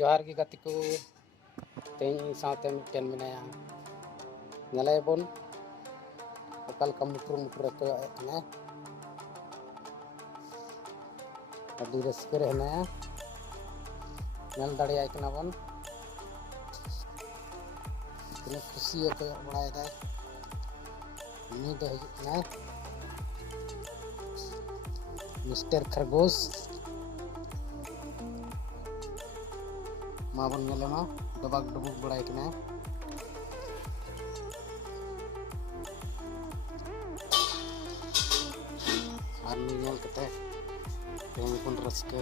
जोहार की गति को तेई साथे मिटन मेनाया नले बोन अकल का मुटर को ना अभी रस्के रहना है नल दाड़ी आइकना बोन इतने खुशी है को बड़ा है नी दो ना मिस्टर खरगोश माँ बन गए ना डबाक डबुक बड़ा कि तेन रस्के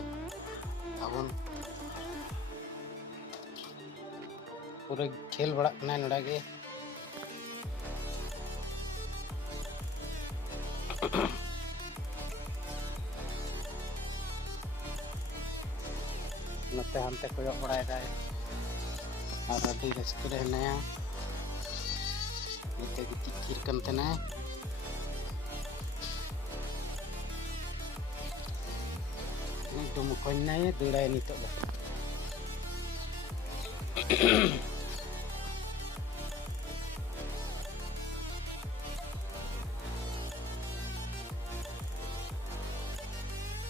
आबन पूरे खेल बड़ा नोड़ा के नते हानते को बड़ा और अभी रस्के रहना नीते गिर कंते ना डुम को दाड़ा नितो